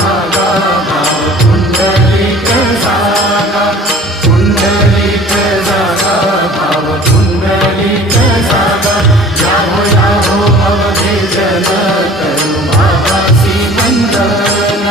भागा भाव पुंडलिक जागा, पुंडलिक जागा भाव पुंडलिक जागा। याहो अवधे जन करू भावासी वंदन,